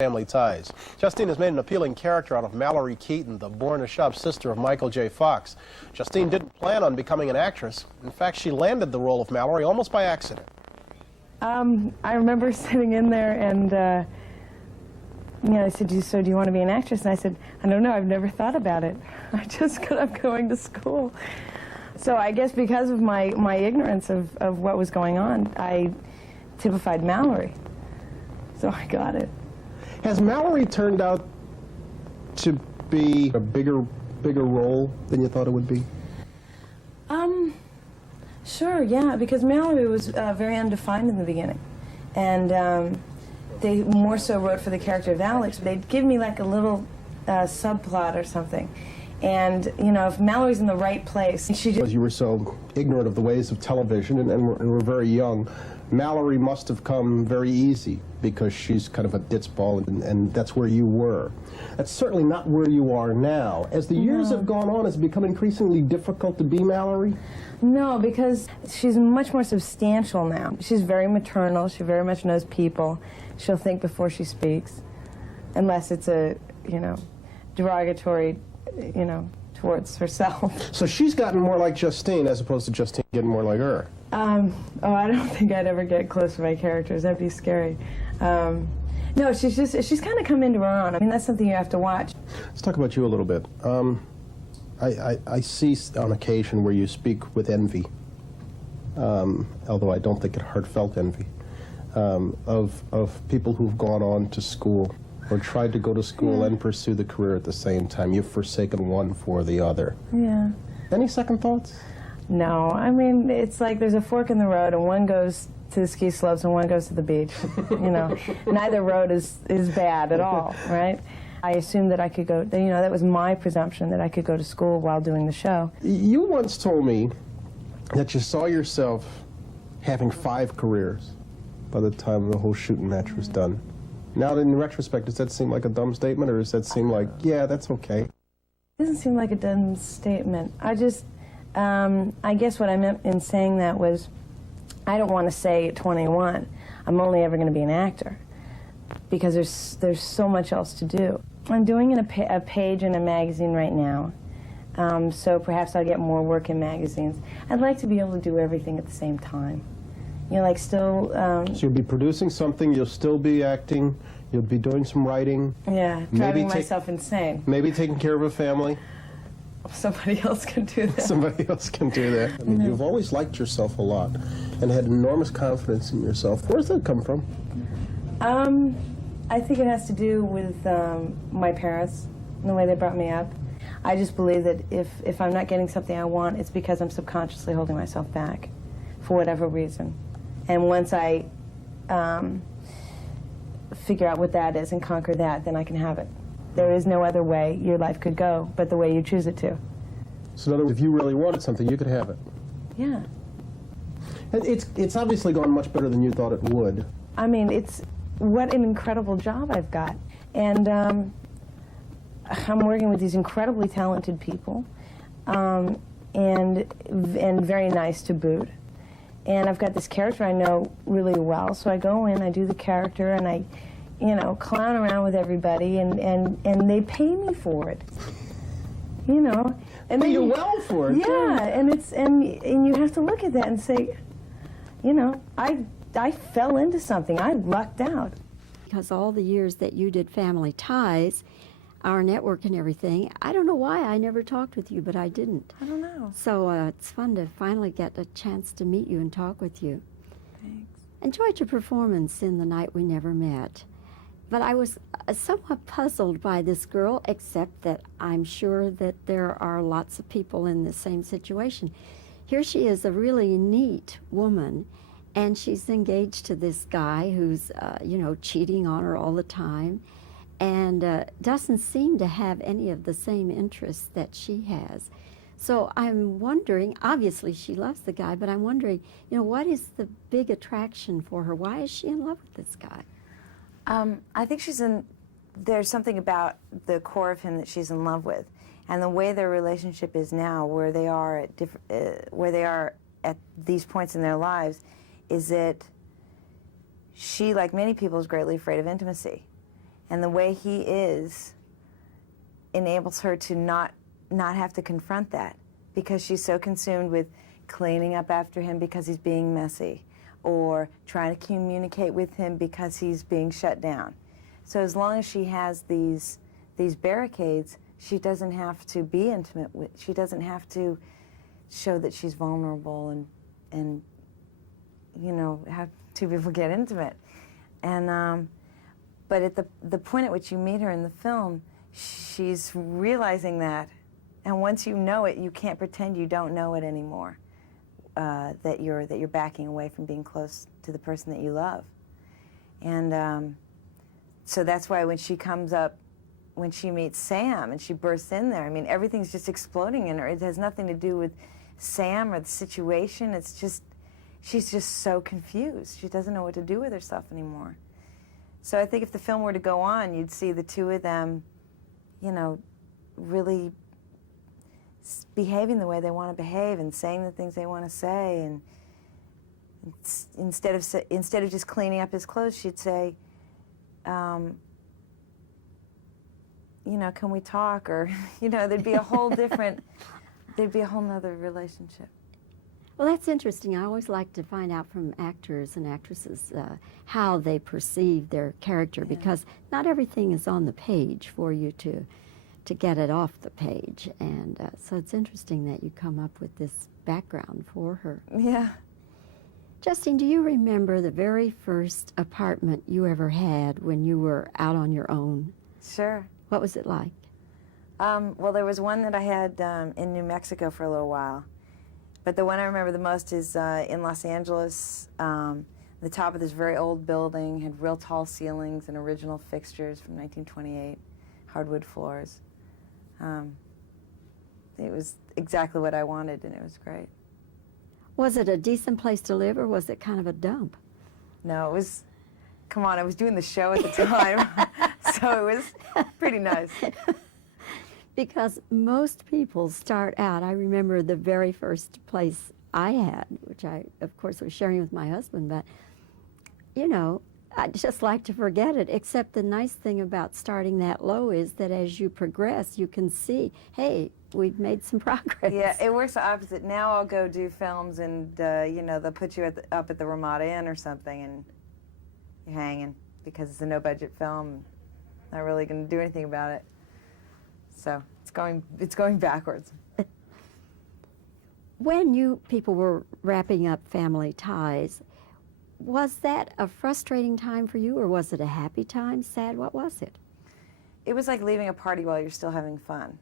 Family Ties. Justine has made an appealing character out of Mallory Keaton, the born-to-shop sister of Michael J. Fox. Justine didn't plan on becoming an actress. In fact, she landed the role of Mallory almost by accident. I remember sitting in there and, I said, so do you want to be an actress? And I said, I don't know, I've never thought about it. I just got up going to school. So I guess because of my ignorance of what was going on, I typified Mallory. So I got it. Has Mallory turned out to be a bigger role than you thought it would be? Sure, yeah, because Mallory was very undefined in the beginning. And they more so wrote for the character of Alex. They'd give me like a little subplot or something. And, if Mallory's in the right place, she just... You were so ignorant of the ways of television and were very young. Mallory must have come very easy because she's kind of a ditzball, and that's where you were. That's certainly not where you are now. As the years have gone on, has it become increasingly difficult to be Mallory? No, because she's much more substantial now. She's very maternal. She very much knows people. She'll think before she speaks, unless it's a, derogatory, towards herself. So she's gotten more like Justine as opposed to Justine getting more like her. Oh, I don't think I'd ever get close to my characters. That'd be scary. No, she's kind of come into her own. I mean, that's something you have to watch. Let's talk about you a little bit. I see on occasion where you speak with envy, although I don't think it heartfelt envy, of people who've gone on to school or tried to go to school and pursue the career at the same time. You've forsaken one for the other. Yeah. Any second thoughts? No, I mean, it's like there's a fork in the road, and one goes to the ski slopes and one goes to the beach. Neither road is bad at all, right? I assumed that I could go, that was my presumption, that I could go to school while doing the show. You once told me that you saw yourself having 5 careers by the time the whole shooting match was done. Now, in retrospect, does that seem like a dumb statement, or does that seem like, yeah, that's okay? It doesn't seem like a dumb statement. I guess what I meant in saying that was, I don't want to say at 21, I'm only ever going to be an actor, because there's so much else to do. I'm doing a page in a magazine right now, so perhaps I'll get more work in magazines. I'd like to be able to do everything at the same time. So you'll be producing something, you'll still be acting, you'll be doing some writing. Yeah, driving myself insane. Maybe taking care of a family. Somebody else can do that. Somebody else can do that. I mean, you've always liked yourself a lot and had enormous confidence in yourself. Where does that come from? I think it has to do with my parents and the way they brought me up. I just believe that if I'm not getting something I want, it's because I'm subconsciously holding myself back for whatever reason. And once I figure out what that is and conquer that, then I can have it. There is no other way your life could go but the way you choose it to. So in other words, if you really wanted something, you could have it. Yeah. And it's obviously gone much better than you thought it would. I mean, what an incredible job I've got. And I'm working with these incredibly talented people, and very nice to boot. And I've got this character I know really well, so I go in, I do the character, and I, clown around with everybody, and they pay me for it. And pay you well for it. Yeah, and you have to look at that and say, I fell into something. I lucked out. Because all the years that you did Family Ties, our network and everything, I don't know why I never talked with you, but I didn't. I don't know. So it's fun to finally get a chance to meet you and talk with you. Thanks. Enjoyed your performance in The Night We Never Met. But I was somewhat puzzled by this girl, except that I'm sure that there are lots of people in the same situation. Here she is, a really neat woman, and she's engaged to this guy who's, cheating on her all the time, and doesn't seem to have any of the same interests that she has. So I'm wondering, obviously she loves the guy, but I'm wondering, what is the big attraction for her? Why is she in love with this guy? I think there's something about the core of him that she's in love with. And the way their relationship is now, where they are at these points in their lives, is that she, like many people, is greatly afraid of intimacy. And the way he is enables her to not have to confront that, because she's so consumed with cleaning up after him because he's being messy, or trying to communicate with him because he's being shut down. So as long as she has these barricades, she doesn't have to be intimate with, she doesn't have to show that she's vulnerable and you know, have two people get intimate. And but at the point at which you meet her in the film, she's realizing that, and once you know it, you can't pretend you don't know it anymore. That you're backing away from being close to the person that you love. And so that's why when she comes up, when she meets Sam and she bursts in there, I mean, everything's just exploding in her. It has nothing to do with Sam or the situation. It's just, she's just so confused. She doesn't know what to do with herself anymore. So I think if the film were to go on, you'd see the two of them, you know, really behaving the way they want to behave and saying the things they want to say. And instead of just cleaning up his clothes, she'd say, you know, can we talk? Or, you know, there'd be a whole different, there'd be a whole nother relationship. Well, that's interesting. I always like to find out from actors and actresses how they perceive their character, because not everything is on the page for you to get it off the page. And so it's interesting that you come up with this background for her. Yeah. Justine, do you remember the very first apartment you ever had when you were out on your own? Sure. What was it like? Well, there was one that I had in New Mexico for a little while. But the one I remember the most is in Los Angeles. The top of this very old building had real tall ceilings and original fixtures from 1928, hardwood floors. It was exactly what I wanted, and it was great. Was it a decent place to live, or was it kind of a dump? No, it was, come on, I was doing the show at the time, so it was pretty nice. Because most people start out, I remember the very first place I had, which I, of course, was sharing with my husband, but, you know, I'd just like to forget it, except the nice thing about starting that low is that as you progress, you can see, hey, we've made some progress. Yeah, it works the opposite. Now I'll go do films and, you know, they'll put you up at the Ramada Inn or something, and you're hanging because it's a no-budget film. Not really going to do anything about it. So it's going backwards. When you people were wrapping up Family Ties, was that a frustrating time for you, or was it a happy time, sad? What was it? It was like leaving a party while you're still having fun.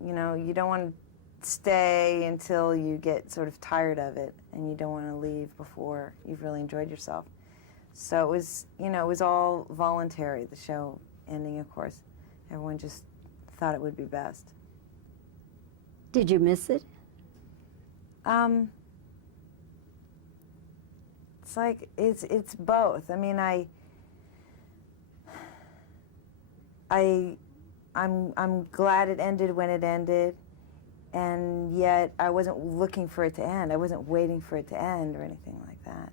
You know, you don't want to stay until you get sort of tired of it, and you don't want to leave before you've really enjoyed yourself. So it was, you know, it was all voluntary, the show ending, of course. Everyone just thought it would be best. Did you miss it? It's like, it's both. I mean, I'm glad it ended when it ended, and yet I wasn't looking for it to end. I wasn't waiting for it to end or anything like that.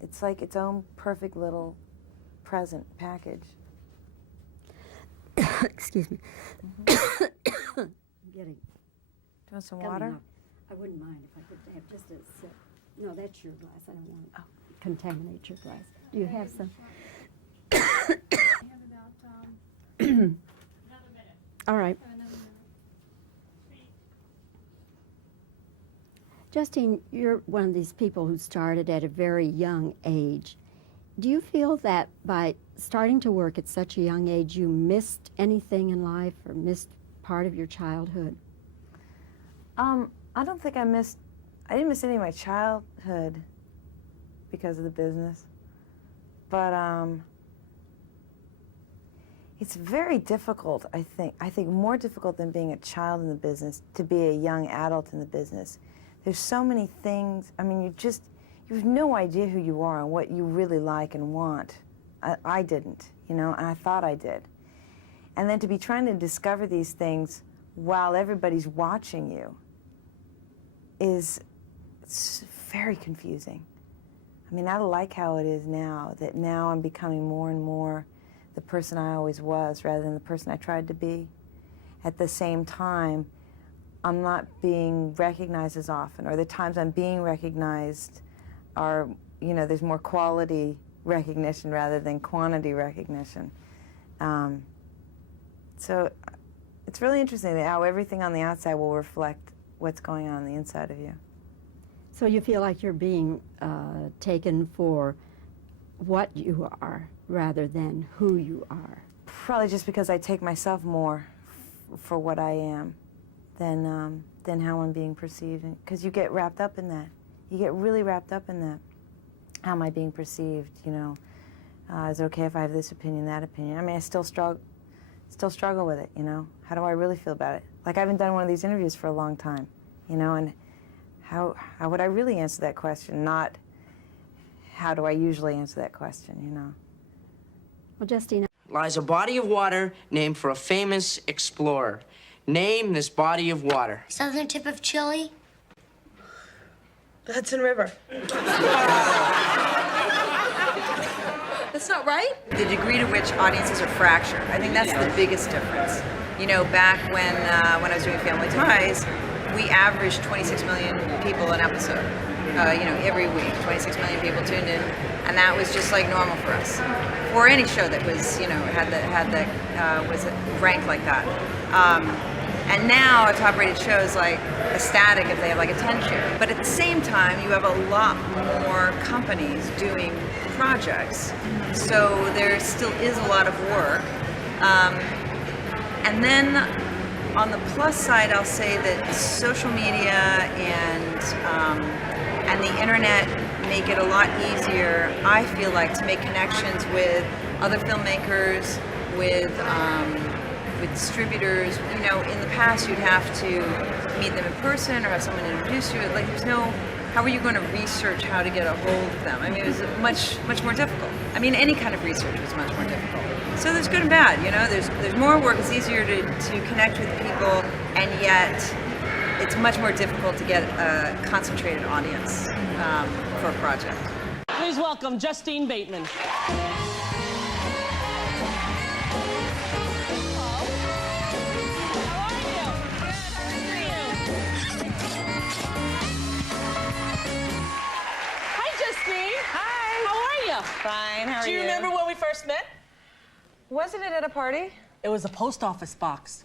It's like its own perfect little present package. Excuse me. Mm-hmm. I'm getting. Do you want some coming water? up. I wouldn't mind if I could have just a sip. No, that's your glass. I don't want to contaminate your glass. Do you have some? All right. Justine, you're one of these people who started at a very young age. Do you feel that by starting to work at such a young age, you missed anything in life or missed part of your childhood? I don't think I didn't miss any of my childhood because of the business. But it's very difficult, I think more difficult than being a child in the business, to be a young adult in the business. There's so many things, I mean, you have no idea who you are and what you really like and want. I didn't, you know, and I thought I did. And then to be trying to discover these things while everybody's watching you it's very confusing. I mean, I like how it is now, that now I'm becoming more and more the person I always was rather than the person I tried to be. At the same time, I'm not being recognized as often, or the times I'm being recognized are, you know, there's more quality recognition rather than quantity recognition. So it's really interesting how everything on the outside will reflect what's going on the inside of you. So you feel like you're being taken for what you are rather than who you are? Probably just because I take myself more for what I am than how I'm being perceived. Because you get wrapped up in that. You get really wrapped up in that. How am I being perceived? You know, is it okay if I have this opinion, that opinion? I mean, I still struggle with it. You know, how do I really feel about it? Like, I haven't done one of these interviews for a long time. You know, and how would I really answer that question? Not how do I usually answer that question, you know? Well, Justine, lies a body of water named for a famous explorer. Name this body of water. Southern tip of Chile. The Hudson River. That's not right. The degree to which audiences are fractured, I think that's the biggest difference. You know, back when I was doing Family Ties, we averaged 26 million people an episode. You know, every week, 26 million people tuned in, and that was just like normal for us. Or any show that was, you know, was ranked like that. And now a top-rated show is like ecstatic if they have like a 10 share. But at the same time, you have a lot more companies doing projects, so there still is a lot of work. And then on the plus side, I'll say that social media and the internet make it a lot easier, I feel like, to make connections with other filmmakers, with distributors. You know, in the past you'd have to meet them in person or have someone introduce you. Like, there's no, how are you going to research how to get a hold of them? I mean, it was much more difficult. I mean, any kind of research was much more difficult. So there's good and bad, you know. There's more work. It's easier to connect with people, and yet it's much more difficult to get a concentrated audience for a project. Please welcome Justine Bateman. Fine, how are you? Do you remember when we first met? Wasn't it at a party? It was a post office box.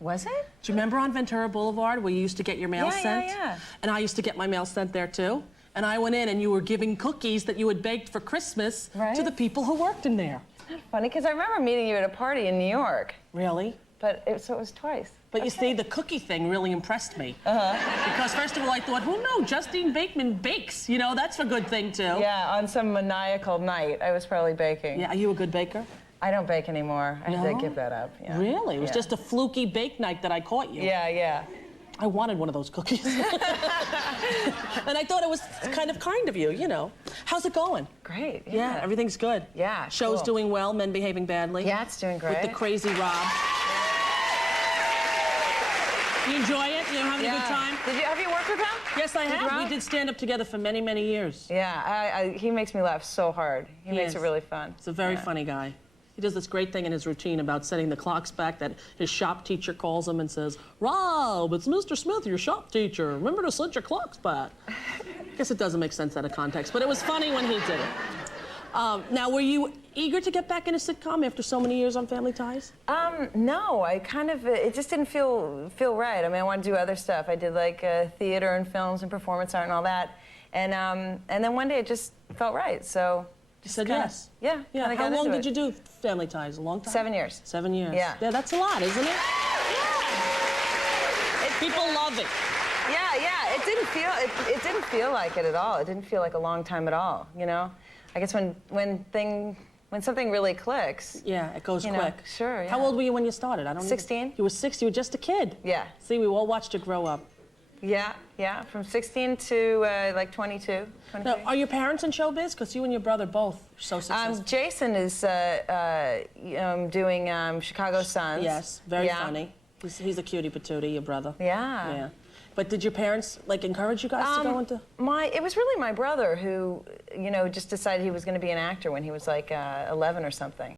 Was it? Do you remember on Ventura Boulevard where you used to get your mail sent? Yeah. And I used to get my mail sent there too. And I went in and you were giving cookies that you had baked for Christmas to the people who worked in there. Isn't that funny? Because I remember meeting you at a party in New York. Really? But so it was twice. But you see, the cookie thing really impressed me. Because first of all, I thought, who knew? Justine Bateman bakes. You know, that's a good thing too. Yeah, on some maniacal night, I was probably baking. Yeah, are you a good baker? I don't bake anymore. I No? had to give that up. Yeah. Really? It was just a fluky bake night that I caught you. Yeah. I wanted one of those cookies. And I thought it was kind of you, you know. How's it going? Great. Yeah, everything's good. Yeah, Show's cool. doing well, Men Behaving Badly. Yeah, it's doing great. With the crazy Rob. You enjoy it? You having a good time? Have you worked with him? Yes, I have. Rob? We did stand up together for many, many years. Yeah, he makes me laugh so hard. He makes it really fun. He's a very funny guy. He does this great thing in his routine about setting the clocks back that his shop teacher calls him and says, Rob, it's Mr. Smith, your shop teacher. Remember to set your clocks back. I guess it doesn't make sense out of context, but it was funny when he did it. Now, were you eager to get back in a sitcom after so many years on Family Ties? No, I kind of, it just didn't feel right. I mean, I wanted to do other stuff. I did like theater and films and performance art and all that. And then one day it just felt right, so. You said yes. Yeah. How long did you do Family Ties? A long time? 7 years. 7 years. Yeah. Yeah, that's a lot, isn't it? Yeah. People love it. Yeah. It didn't feel like it at all. It didn't feel like a long time at all. You know, I guess when something really clicks. Yeah, it goes quick. Know, sure. Yeah. How old were you when you started? I don't. 16. You were 6. You were just a kid. Yeah. See, we all watched you grow up. Yeah. From 16 to like 22. 23. Now, are your parents in showbiz? Because you and your brother both are so successful. Jason is doing Chicago Suns. Yes, very funny. He's a cutie patootie, your brother. Yeah. Yeah. But did your parents like encourage you guys to go into? It was really my brother who, you know, just decided he was going to be an actor when he was like 11 or something.